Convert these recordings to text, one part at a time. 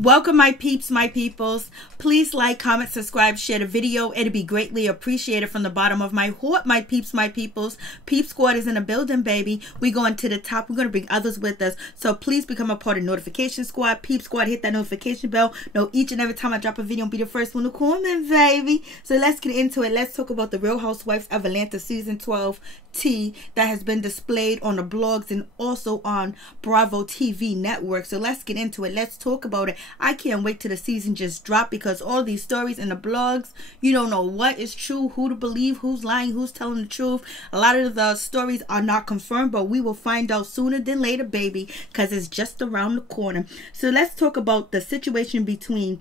Welcome, my peeps, my peoples. Please like, comment, subscribe, share the video. It'd be greatly appreciated from the bottom of my heart, my peeps, my peoples. Peep Squad is in the building, baby. We going to the top. We're going to bring others with us. So please become a part of Notification Squad. Peep Squad, hit that notification bell. Know each and every time I drop a video, be the first one to comment, baby. So let's get into it. Let's talk about the Real Housewives of Atlanta Season 12 tea that has been displayed on the blogs and also on Bravo TV network. So let's get into it. Let's talk about it. I can't wait till the season just drop, because all these stories in the blogs, you don't know what is true, who to believe, who's lying, who's telling the truth. A lot of the stories are not confirmed, but we will find out sooner than later, baby, because it's just around the corner. So let's talk about the situation between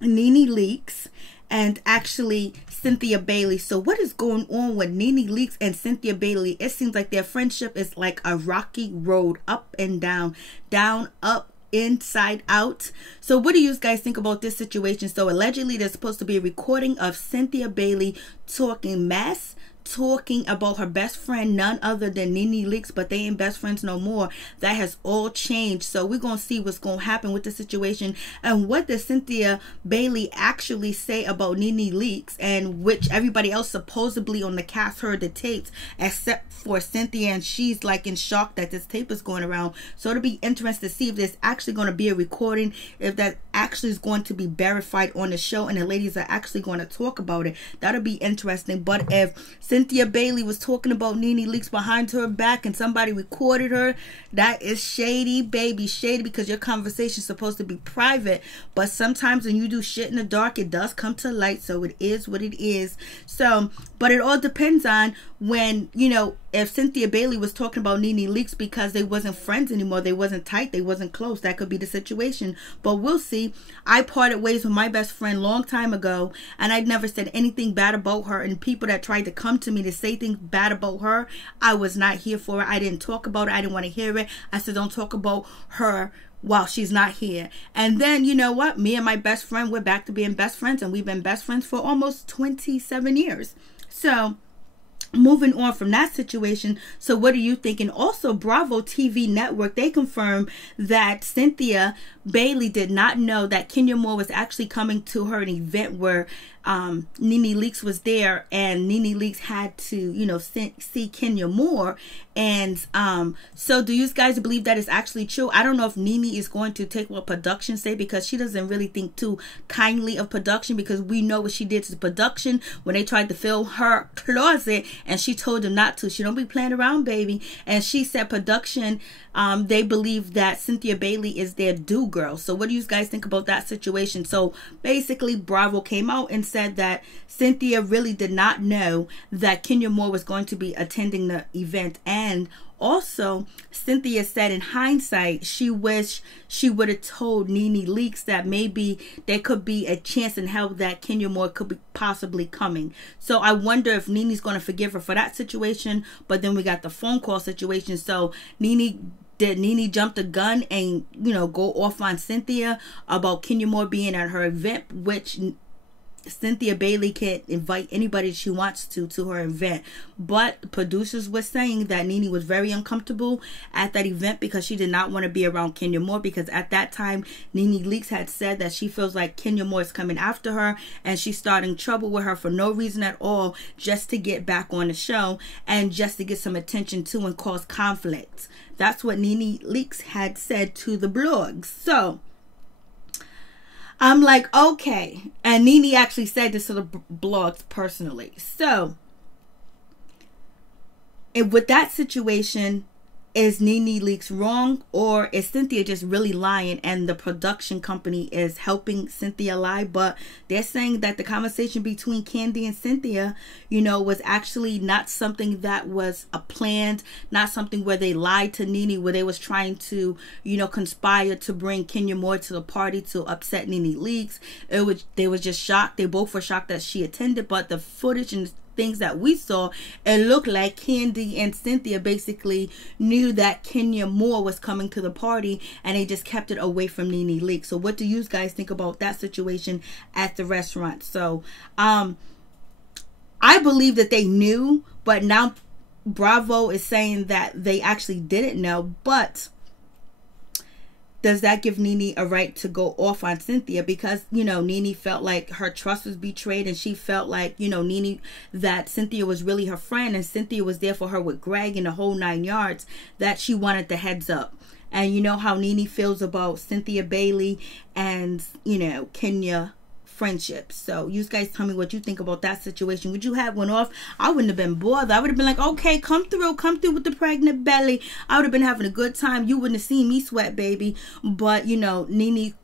NeNe Leakes and actually Cynthia Bailey. So what is going on with NeNe Leakes and Cynthia Bailey? It seems like their friendship is like a rocky road, up and down, down, up, inside out. So what do you guys think about this situation? So allegedly there's supposed to be a recording of Cynthia Bailey talking mess, talking about her best friend, none other than NeNe Leakes, but they ain't best friends no more. That has all changed. So we're gonna see what's gonna happen with the situation, and what does Cynthia Bailey actually say about NeNe Leakes, and which everybody else supposedly on the cast heard the tapes except for Cynthia, and she's like in shock that this tape is going around. So it'll be interesting to see if there's actually going to be a recording, if that actually is going to be verified on the show, and the ladies are actually going to talk about it. That'll be interesting. But if Cynthia Bailey was talking about NeNe Leakes behind her back and somebody recorded her, that is shady, baby, shady, because your conversation is supposed to be private. But sometimes when you do shit in the dark, it does come to light. So it is what it is. So, but it all depends on when, you know, if Cynthia Bailey was talking about NeNe Leakes because they wasn't friends anymore, they wasn't tight, they wasn't close, that could be the situation. But we'll see. I parted ways with my best friend long time ago, and I never said anything bad about her, and people that tried to come to me to say things bad about her, I was not here for it. I didn't talk about it. I didn't want to hear it. I said, don't talk about her while she's not here. And then, you know what? Me and my best friend, we're back to being best friends, and we've been best friends for almost 27 years. So moving on from that situation, so what are you thinking? Also, Bravo TV network, they confirmed that Cynthia Bailey did not know that Kenya Moore was actually coming to her an event where NeNe Leakes was there, and NeNe Leakes had to, you know, see Kenya Moore. And so do you guys believe that is actually true? I don't know if NeNe is going to take what production say, because she doesn't really think too kindly of production, because we know what she did to the production when they tried to fill her closet and she told them not to. She don't be playing around, baby. And she said production, they believe that Cynthia Bailey is their do girl. So what do you guys think about that situation? So basically Bravo came out and said that Cynthia really did not know that Kenya Moore was going to be attending the event. And also Cynthia said in hindsight she wished she would have told NeNe Leakes that maybe there could be a chance in hell that Kenya Moore could be possibly coming. So I wonder if NeNe's going to forgive her for that situation. But then we got the phone call situation. So did NeNe jump the gun and, you know, go off on Cynthia about Kenya Moore being at her event, which Cynthia Bailey can invite anybody she wants to her event. But producers were saying that NeNe was very uncomfortable at that event because she did not want to be around Kenya Moore, because at that time NeNe Leakes had said that she feels like Kenya Moore is coming after her and she's starting trouble with her for no reason at all, just to get back on the show and just to get some attention too and cause conflict. That's what NeNe Leakes had said to the blogs. So I'm like, okay. And NeNe actually said this to the blogs personally. So, with that situation, is NeNe Leakes wrong, or is Cynthia just really lying and the production company is helping Cynthia lie? But they're saying that the conversation between Candy and Cynthia, you know, was actually not something that was planned, not something where they lied to NeNe, where they was trying to, you know, conspire to bring Kenya Moore to the party to upset NeNe Leakes. They was just shocked. They both were shocked that she attended, but the footage and things that we saw, it looked like Candy and Cynthia basically knew that Kenya Moore was coming to the party, and they just kept it away from NeNe Leakes. So what do you guys think about that situation at the restaurant? So I believe that they knew, but now Bravo is saying that they actually didn't know. But does that give NeNe a right to go off on Cynthia? Because, you know, NeNe felt like her trust was betrayed, and she felt like, you know, NeNe, that Cynthia was really her friend, and Cynthia was there for her with Greg and the whole 9 yards, that she wanted the heads up. And you know how NeNe feels about Cynthia Bailey and, you know, Kenya friendship. So you guys tell me what you think about that situation. Would you have went off? I wouldn't have been bothered. I would have been like, okay, come through with the pregnant belly. I would have been having a good time. You wouldn't have seen me sweat, baby. But, you know, NeNe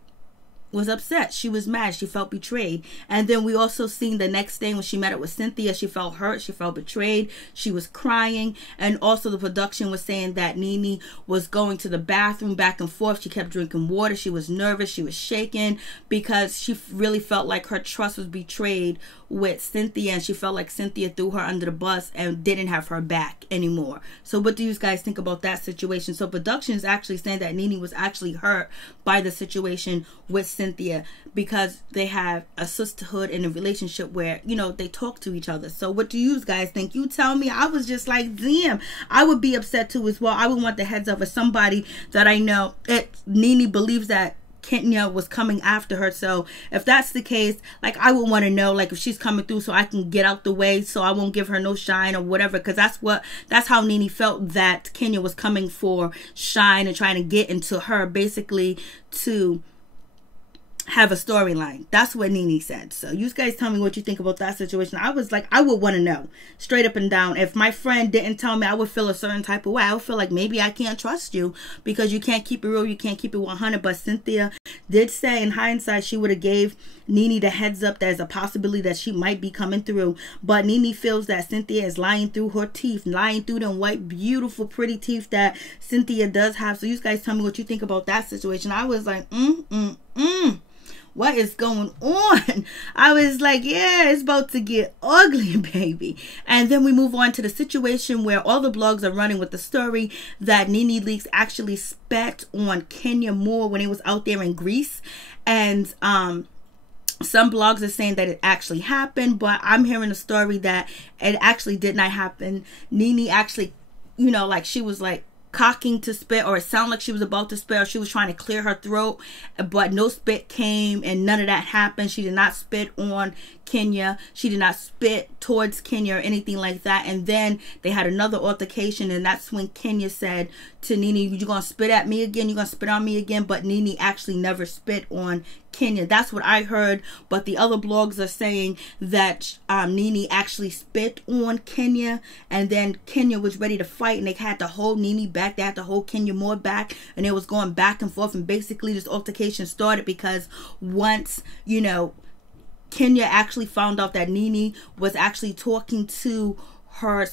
was upset. She was mad. She felt betrayed. And then we also seen the next day when she met up with Cynthia, she felt hurt. She felt betrayed. She was crying. And also the production was saying that NeNe was going to the bathroom back and forth. She kept drinking water. She was nervous. She was shaking because she really felt like her trust was betrayed with Cynthia, and she felt like Cynthia threw her under the bus and didn't have her back anymore. So what do you guys think about that situation? So production is actually saying that NeNe was actually hurt by the situation with Cynthia because they have a sisterhood and a relationship where, you know, they talk to each other. So what do you guys think? You tell me. I was just like, damn, I would be upset too as well. I would want the heads up of somebody that I know. NeNe believes that Kenya was coming after her. So if that's the case, like, I would want to know, like, if she's coming through so I can get out the way so I won't give her no shine or whatever, because that's how NeNe felt, that Kenya was coming for shine and trying to get into her, basically to have a storyline. That's what NeNe said. So you guys tell me what you think about that situation. I was like, I would want to know straight up and down. If my friend didn't tell me, I would feel a certain type of way. I would feel like maybe I can't trust you because you can't keep it real, you can't keep it 100. But Cynthia did say in hindsight she would have gave NeNe the heads up. There's a possibility that she might be coming through, but NeNe feels that Cynthia is lying through her teeth, lying through them white, beautiful, pretty teeth that Cynthia does have. So you guys tell me what you think about that situation. I was like, what is going on? I was like, yeah, it's about to get ugly, baby. And then we move on to the situation where all the blogs are running with the story that NeNe Leakes actually spat on Kenya Moore when he was out there in Greece. And some blogs are saying that it actually happened, but I'm hearing a story that it actually did not happen. NeNe actually, you know, like, she was like cocking to spit, or it sounded like she was about to spit, or she was trying to clear her throat, but no spit came and none of that happened. She did not spit on Kenya. She did not spit towards Kenya or anything like that. And then they had another altercation, and that's when Kenya said to NeNe, you gonna spit at me again? You gonna spit on me again? But NeNe actually never spit on Kenya. That's what I heard. But the other blogs are saying that NeNe actually spit on Kenya, and then Kenya was ready to fight, and they had to hold NeNe back. They had to hold Kenya Moore back, and it was going back and forth. And basically this altercation started because once, you know, Kenya actually found out that NeNe was actually talking to her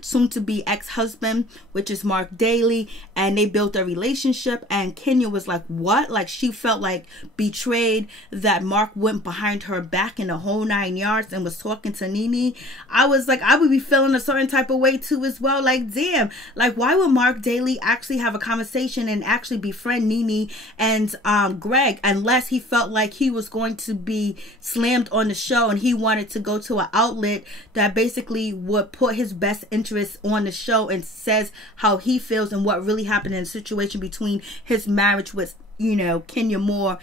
soon-to-be ex-husband, which is Mark Daly, and they built a relationship, and Kenya was like, what? Like, she felt like betrayed that Mark went behind her back in the whole 9 yards and was talking to NeNe. I was like, I would be feeling a certain type of way too as well. Like, damn, like, why would Mark Daly actually have a conversation and actually befriend NeNe and Greg, unless he felt like he was going to be slammed on the show and he wanted to go to an outlet that basically would put his best interest on the show and says how he feels and what really happened in the situation between his marriage with, you know, Kenya Moore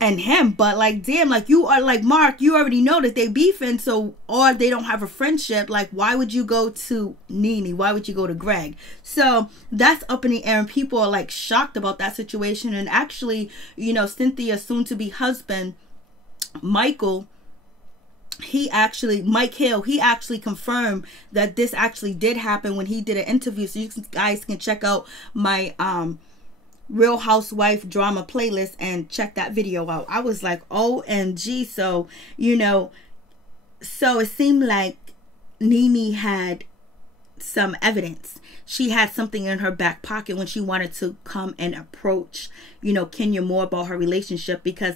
and him. But like, damn, like, you are like, Mark, you already know that they beefing, so, or they don't have a friendship. Like, why would you go to NeNe? Why would you go to Greg? So that's up in the air, and people are like shocked about that situation. And actually, you know, Cynthia's soon to be husband, Mike Hill, he actually confirmed that this actually did happen when he did an interview. So you guys can check out my Real Housewife drama playlist and check that video out. I was like, OMG. So, you know, so it seemed like NeNe had some evidence. She had something in her back pocket when she wanted to come and approach, you know, Kenya Moore about her relationship, because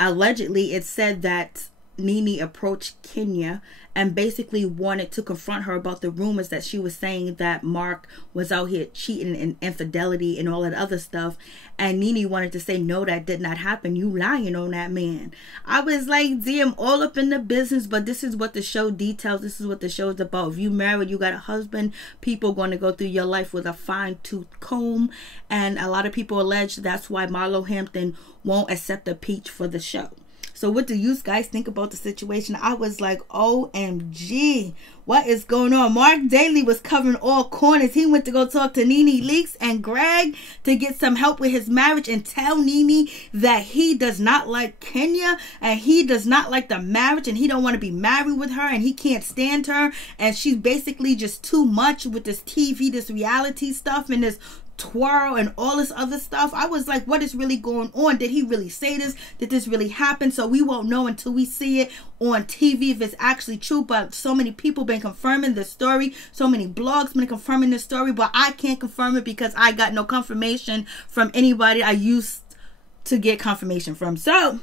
allegedly it said that NeNe approached Kenya and basically wanted to confront her about the rumors that she was saying that Mark was out here cheating and infidelity and all that other stuff. And NeNe wanted to say, no, that did not happen. You lying on that man. I was like, damn, all up in the business, but this is what the show details. This is what the show is about. If you married, you got a husband, people going to go through your life with a fine-tooth comb. And a lot of people allege that's why Marlo Hampton won't accept a peach for the show. So what do you guys think about the situation? I was like, OMG, what is going on? Mark Daly was covering all corners. He went to go talk to NeNe Leakes and Greg to get some help with his marriage and tell NeNe that he does not like Kenya and he does not like the marriage and he don't want to be married with her and he can't stand her and she's basically just too much with this TV, this reality stuff and this twirl and all this other stuff. I was like, what is really going on? Did he really say this? Did this really happen? So we won't know until we see it on TV if it's actually true. But so many people been confirming this story, so many blogs been confirming this story, but I can't confirm it because I got no confirmation from anybody I used to get confirmation from. So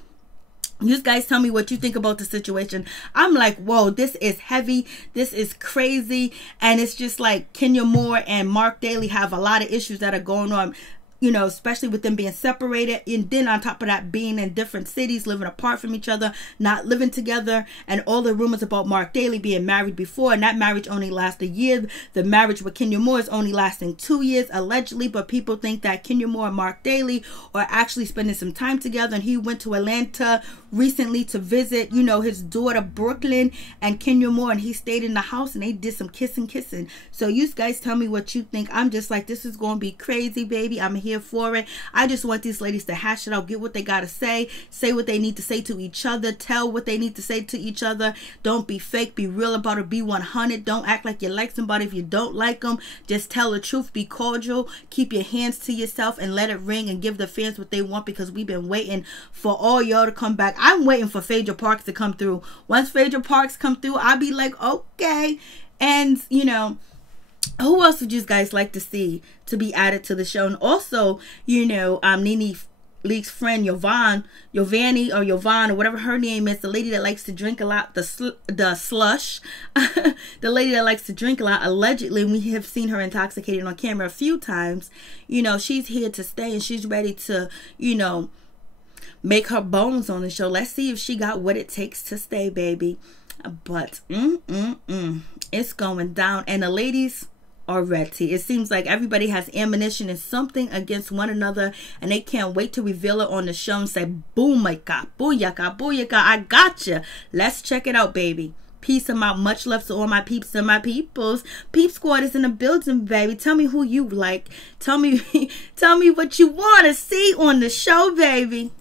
you guys tell me what you think about the situation. I'm like, whoa, this is heavy. This is crazy. And it's just like Kenya Moore and Mark Daly have a lot of issues that are going on, you know, especially with them being separated. And then on top of that, being in different cities, living apart from each other, not living together. And all the rumors about Mark Daly being married before. And that marriage only lasted a year. The marriage with Kenya Moore is only lasting 2 years, allegedly. But people think that Kenya Moore and Mark Daly are actually spending some time together. And he went to Atlanta recently to visit, you know, his daughter Brooklyn and Kenya Moore. And he stayed in the house and they did some kissing. So you guys tell me what you think. I'm just like, this is going to be crazy, baby. I'm here for it. I just want these ladies to hash it out, get what they gotta say what they need to say to each other, tell what they need to say to each other. Don't be fake, be real about it, be 100. Don't act like you like somebody if you don't like them. Just tell the truth, be cordial, keep your hands to yourself and let it ring and give the fans what they want, because we've been waiting for all y'all to come back. I'm waiting for Phaedra Parks to come through. Once Phaedra Parks come through, I'll be like, okay. And you know, who else would you guys like to see to be added to the show? And also, you know, NeNe Leakes' friend Yovani or whatever her name is, the lady that likes to drink a lot, the slush, the lady that likes to drink a lot, allegedly, we have seen her intoxicated on camera a few times. You know, she's here to stay and she's ready to, you know, make her bones on the show. Let's see if she got what it takes to stay, baby. But it's going down, and the ladies are ready. It seems like everybody has ammunition and something against one another, and they can't wait to reveal it on the show and say, boomaka, booyaka, booyaka, I gotcha. Let's check it out, baby. Peace and out. Much love to all my peeps and my peoples. Peep Squad is in the building, baby. Tell me who you like. Tell me what you want to see on the show, baby.